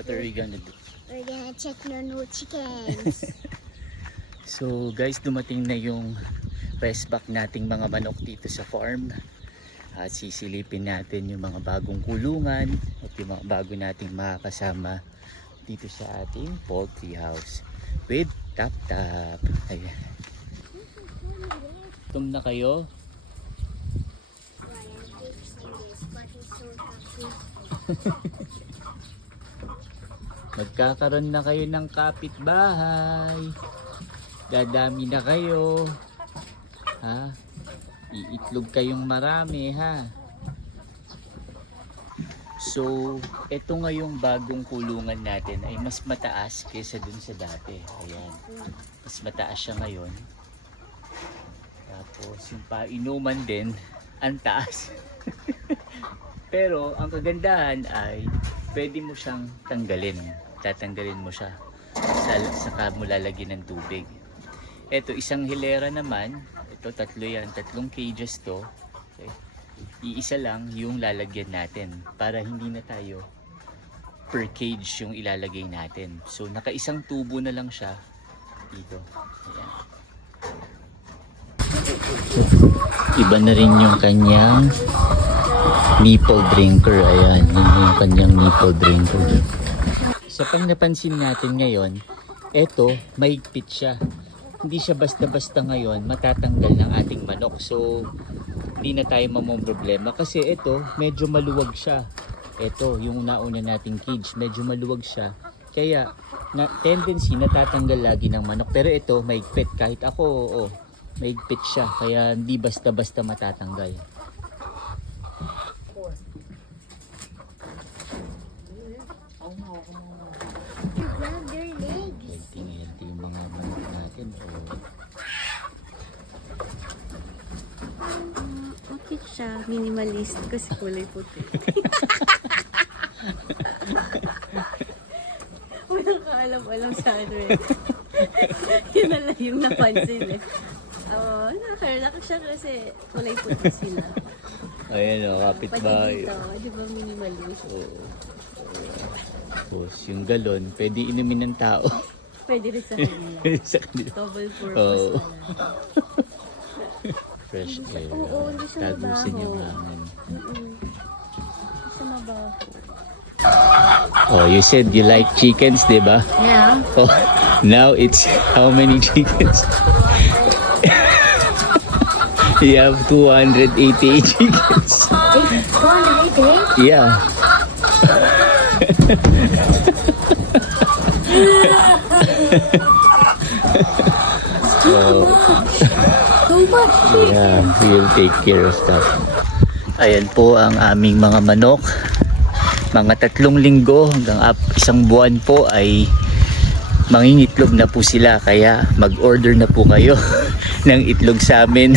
What are we gonna do? We're gonna check the new chickens. So guys, dumating na yung rest back nating mga manok dito sa farm. At sisilipin natin yung mga bagong kulungan at yung mga bago nating makakasama dito sa ating poultry house with Tap Tap. Ayan. Gutom na kayo? Magkakaroon na kayo ng kapitbahay. Dadami na kayo. Ha? Iitlog kayong marami, ha? So, ito nga yung bagong kulungan natin ay mas mataas kaysa dun sa dati. Ayan. Mas mataas siya ngayon. Tapos yung painuman din, ang taas. Pero ang kagandahan ay pwede mo siyang tanggalin. Tatanggalin mo siya. Saka mo lalagyan ng tubig. Ito, isang hilera naman. Ito, tatlo yan. 3 cages to. Okay. Iisa lang yung lalagyan natin para hindi na tayo per cage yung ilalagay natin. So, naka-isang tubo na lang siya dito. Ayan. Iba na rin yung kanyang nipple drinker. Ayan, yung kanyang nipple drinker. Sa pang napansin natin ngayon, eto, mahigpit siya. Hindi siya basta-basta ngayon matatanggal ng ating manok. So, hindi na tayo problema kasi ito, medyo maluwag siya. Ito, yung nauna nating cage, medyo maluwag siya. Kaya, tendency natatanggal lagi ng manok. Pero ito, mahigpit. Kahit ako, mahigpit siya. Kaya hindi basta-basta matatanggal. Grab their legs. Tingnan yung mga manok natin. Okay siya, minimalist kasi kulay puti. Walang kaalam-alam sa ano eh. Yun na lang yung napansin eh. Nakaka-relax siya kasi kulay puti sila. Ayan o, kapitbahay. Pati dito, di ba minimalist? Tapos yung galon, pwede inumin ng tao. Pwede rin sa kanila. Sa kanila. Double purpose na lang. Fresh air. Oo, hindi siya Tagusin mabaho. yung hangin. Hindi siya mabaho. Oh, you said you like chickens, di ba? Yeah. Oh, now it's how many chickens? You have 288 chickens. 288? Yeah. So, Too much. yeah, we'll take care of that. Ayan po ang aming mga manok. Mga 3 linggo hanggang 1 buwan po ay mangingitlog na po sila. Kaya mag-order na po kayo ng itlog sa amin.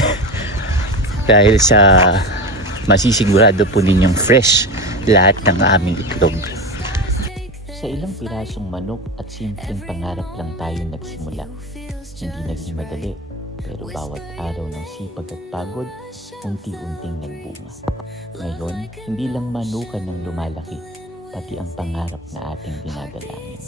Dahil sa masisigurado po ninyong fresh lahat ng aming itlog. Sa ilang pirasong manok at simpleng pangarap lang tayo nagsimula. Hindi naging madali, pero bawat araw ng sipag at pagod, unti-unting nagbunga. Ngayon, hindi lang manukan ang lumalaki, pati ang pangarap na ating dinadalangin.